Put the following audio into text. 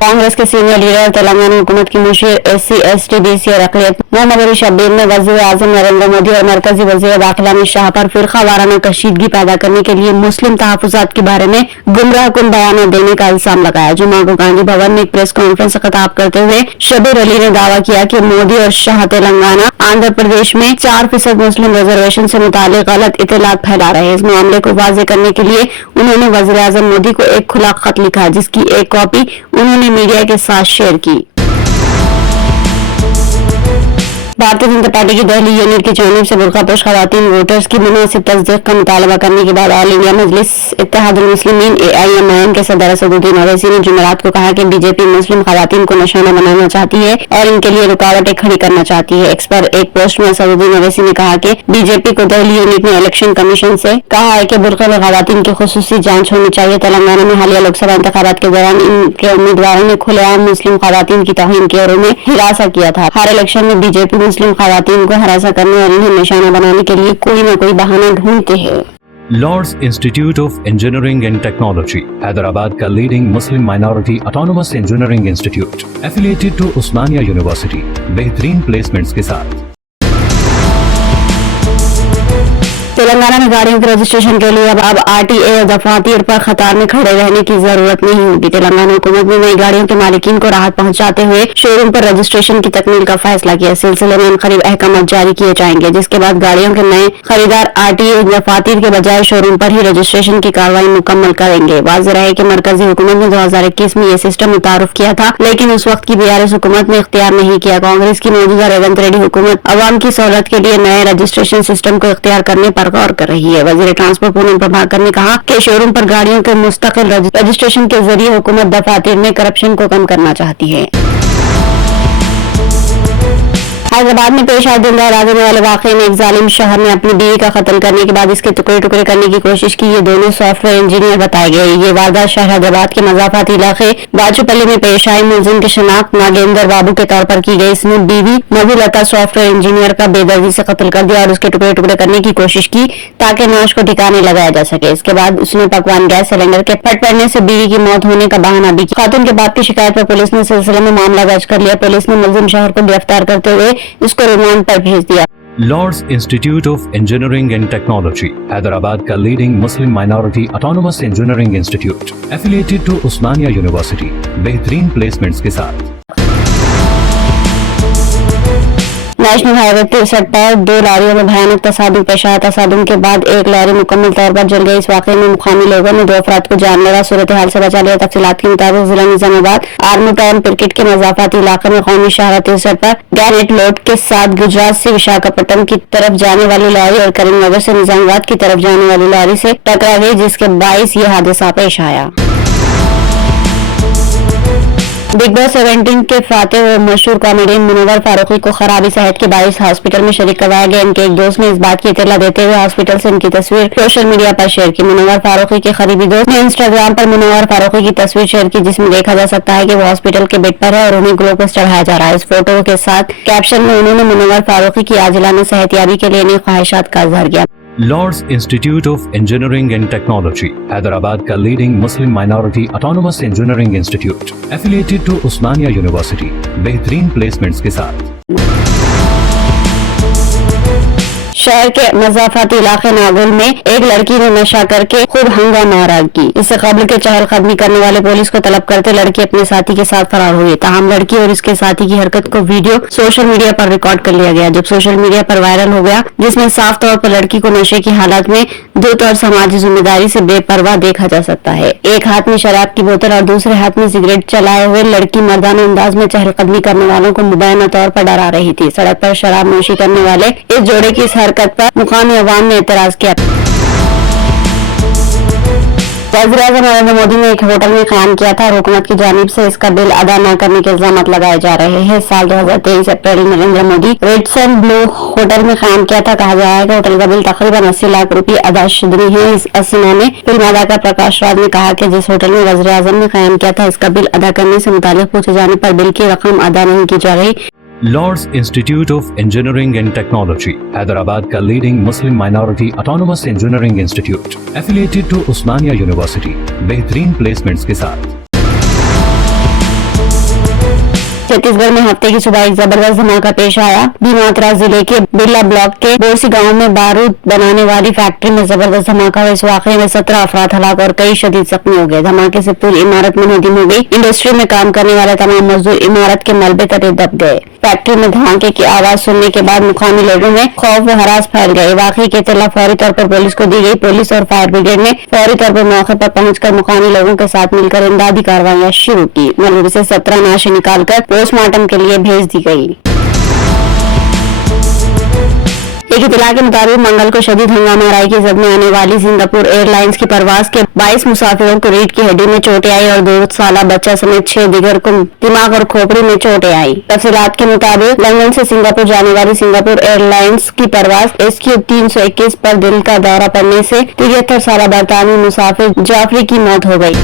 कांग्रेस के senior leader Telangana हुकूमत की मुशीर SC, ST, BC और अक़लियत मोहम्मद अली शब्बीर ने वज़ीर आज़म नरेंद्र मोदी और मरकजी वज़ीर दाखिला अमित शाह पर फिरका वाराना कशीदगी पैदा करने के लिए मुस्लिम तहफ़्फ़ुज़ात के बारे में गुमराहकुन बयान देने का इल्ज़ाम लगाया। जुमा को गांधी भवन में एक प्रेस कॉन्फ्रेंस से खिताब करते हुए शब्बीर अली ने दावा किया कि मोदी और शाह तेलंगाना आंध्र प्रदेश में 4% मुस्लिम रिजर्वेशन से मुतालिक गलत इत्तलात फैला रहे हैं। इस मामले को वाज़ेह करने के लिए उन्होंने वज़ीर आज़म मोदी को एक खुला खत लिखा, जिसकी एक कॉपी उन्होंने मीडिया के साथ शेयर की। भारतीय जनता पार्टी की दिल्ली यूनिट की जानिब से बुर्कापोश खवातीन वोटर्स की मुनासिब तस्दीक का मुतालबा करने के बाद ऑल इंडिया मजलिस इत्तेहादुल मुस्लिमीन AIMIM के सदर असदुद्दीन ओवैसी ने जुमेरात को कहा कि बीजेपी मुस्लिम खवातीन को निशाना बनाना चाहती है और इनके लिए रुकावटें खड़ी करना चाहती है। एक्स पर एक पोस्ट में असदुद्दीन ओवैसी ने कहा कि बीजेपी को दिल्ली यूनिट ने इलेक्शन कमीशन से कहा है कि बुर्का में खवातीन की खुसूसी जांच होनी चाहिए। तेलंगाना में हालिया लोकसभा इंतखाबात के दौरान इनके उम्मीदवारों ने खुलेआम मुस्लिम खवातीन की तौहीन की और उन्हें हिरासा किया था। हर इलेक्शन में बीजेपी मुस्लिम खवातीन को हरासा करने और इन्हें निशाना बनाने के लिए कोई न कोई बहाना ढूंढते हैं। Lords institute of engineering and technology Hyderabad का leading Muslim minority autonomous engineering institute affiliated to Osmania university बेहतरीन प्लेसमेंट्स के साथ। तेलंगाना में गाड़ियों के रजिस्ट्रेशन के लिए अब RTA और दफातर पर कतार में खड़े रहने की जरूरत नहीं होगी। तेलंगाना हुकूमत ने नई गाड़ियों के मालिकीन को राहत पहुंचाते हुए शोरूम पर रजिस्ट्रेशन की तकमील का फैसला किया। सिलसिले में करीब अहकाम जारी किए जाएंगे, जिसके बाद गाड़ियों के नए खरीदार RTA और दफातर के बजाय शोरूम पर ही रजिस्ट्रेशन की कार्रवाई मुकम्मल करेंगे। वाज़ेह है कि मरकजी हुकूमत ने 2021 में यह सिस्टम मुतारुफ किया था, लेकिन उस वक्त की BRS हुकूमत ने इख्तियार नहीं किया। कांग्रेस की मौजूदा रेवंत रेड्डी हुकूमत अवाम की सहूलत के लिए नए रजिस्ट्रेशन सिस्टम को इख्तियार करने पर गौर कर रही है। वज़ीर ट्रांसपोर्ट पूनम प्रभाकर ने कहा कि शोरूम पर गाड़ियों के मुस्तकिल रजिस्ट्रेशन के जरिए हुकूमत दफातर में करप्शन को कम करना चाहती है। हैदराबाद में पेश आए दिन दहाड़े वाले वाकये में एक जालिम शहर ने अपनी बीवी का कत्ल करने के बाद इसके टुकड़े टुकड़े करने की कोशिश की। ये दोनों सॉफ्टवेयर इंजीनियर बताए गए। ये वारदात शहर हैदराबाद के मजाफाती इलाके बाजूपल्ली में पेश आई। मुलजिम की शिनाख्त नागेंद्र बाबू के तौर पर की गई। इसने बीवी मधुलता सॉफ्टवेयर इंजीनियर का बेदर्दी से कत्ल कर दिया और उसके टुकड़े टुकड़े करने की कोशिश की ताकि नाश को ठिकाने लगाया जा सके। इसके बाद उसने पकवान गैस सिलेंडर के फट पड़ने से बीवी की मौत होने का बहाना भी किया। खातून के बाप की शिकायत पर पुलिस ने सिलसिले में मामला दर्ज कर लिया। पुलिस ने मुलजिम शहर को गिरफ्तार करते हुए इसको रिमांड पर भेज दिया। Lords institute of engineering and technology Hyderabad का leading Muslim minority autonomous engineering institute affiliated to Osmania university बेहतरीन प्लेसमेंट्स के साथ। नेशनल हाईवे 63 पर दो लॉरियों में भयानक तसादुम पेश आया। तसादुम के बाद एक लॉरी मुकम्मल तौर पर जल गई। इस वाकये में मुकामी लोगों ने 2 अफराद को जानलेवा सूरत हाल से बचा लिया। तफसीलात के मुताबिक जिला निजामाबाद आर्मी टाउन क्रिकेट के मजाफाती इलाके में कौमी शाहरा 63 पर ग्रेनेड लोड के साथ गुजरात से विशाखापट्टनम की तरफ जाने वाली लॉरी और करीमनगर से निजामाबाद की तरफ जाने वाली लॉरी से टकरा गई, जिसके बाइस ये हादसा पेश आया। बिग बॉस 17 के फातेह और मशहूर कॉमेडियन मुनव्वर फारूकी को खराबी सेहत के बाइस हॉस्पिटल में शरीक करवाया गया। इनके एक दोस्त ने इस बात की इत्तला देते हुए हॉस्पिटल से इनकी तस्वीर सोशल मीडिया पर शेयर की। मुनव्वर फारूकी के करीबी दोस्त ने इंस्टाग्राम पर मुनव्वर फारूकी की तस्वीर शेयर की, जिसमें देखा जा सकता है कि वो हॉस्पिटल के बेड पर है और उन्हें ग्लूकोज चढ़ाया जा रहा है। इस फोटो के साथ कैप्शन में उन्होंने मुनव्वर फारूकी की आजिलाना सेहतयाबी के लिए नई ख्वाहिशात का इजहार किया। Lords institute of engineering and technology Hyderabad का leading Muslim minority autonomous engineering institute affiliated to Osmania university बेहतरीन प्लेसमेंट्स के साथ। शहर के मजाफाती इलाके नागुल में एक लड़की ने नशा करके खूब हंगामा आराग की। इससे कब्ल के चहलकदमी करने वाले पुलिस को तलब करते लड़की अपने साथी के साथ फरार हुई। ताहम लड़की और इसके साथी की हरकत को वीडियो सोशल मीडिया पर रिकॉर्ड कर लिया गया, जब सोशल मीडिया पर वायरल हो गया, जिसमें साफ तौर पर लड़की को नशे की हालत में दूध और समाजी जिम्मेदारी से बेपरवाह देखा जा सकता है। एक हाथ में शराब की बोतल और दूसरे हाथ में सिगरेट चलाए हुए लड़की मर्दाना अंदाज में चहलकदमी करने वालों को मुबैना तौर पर डरा रही थी। सड़क पर शराब नोशी करने वाले इस जोड़े की इस हरकत पर मुकामी अवाम ने एतराज किया। वज़ीर-ए-आज़म नरेंद्र मोदी ने एक होटल में क़याम किया था और हुकूमत की जानिब से इसका बिल अदा न करने के इल्जाम लगाए जा रहे हैं। साल 2023 अप्रैल में Narendra Modi Radisson Blu hotel में क़याम किया था। कहा जा रहा है कि होटल का बिल तकरीबन 80 लाख रुपए अदा शुदनी है। इस असीना में फिल्म अदाकार प्रकाश राज ने कहा कि जिस होटल में वज़ीर-ए-आज़म ने क़याम किया था, इसका बिल अदा करने से मुताल्लिक़ पूछे जाने पर बिल की रकम अदा नहीं की जा रही। Lords institute of engineering and technology Hyderabad का leading Muslim minority autonomous engineering institute affiliated to Osmania university बेहतरीन प्लेसमेंट्स के साथ। छत्तीसगढ़ में हफ्ते की सुबह एक जबरदस्त धमाका पेश आया। बीमात्रा जिले के बिरला ब्लॉक के बोरसी गांव में बारूद बनाने वाली फैक्ट्री में जबरदस्त धमाका हुआ। इस वाकये में 17 अफराद हलाक और कई शदीद जख्मी हो गए। धमाके से पूरी इमारत में नदीम हो गई। इंडस्ट्री में काम करने वाले तमाम मजदूर इमारत के मलबे तले दब गए। फैक्ट्री में धमाके की आवाज सुनने के बाद मुकामी लोगों में खौफ व हरास फैल गए। वाकई की इत्तला फौरी तौर पर पुलिस को दी गई। पुलिस और फायर ब्रिगेड ने फौरी तौर पर मौके पर पहुंचकर मुकामी लोगों के साथ मिलकर इमदादी कार्रवाइयां शुरू की। मलबे से 17 लाशें निकालकर पोस्टमार्टम के लिए भेज दी गई। एक इत्तला के मुताबिक मंगल को शदीद हंगामा हराई की जद में आने वाली सिंगापुर एयरलाइंस की परवाज के 22 मुसाफिरों को रीढ़ की हड्डी में चोटें आई और 2 साला बच्चा समेत 6 दिगर को दिमाग और खोपड़ी में चोटें आई। तफसीलात के मुताबिक लंदन से सिंगापुर जाने वाली सिंगापुर एयरलाइंस की परवाज SQ 321 पर दिल का दौरा पड़ने से 73 साला बरतानी मुसाफिर जाफरी की मौत हो गई।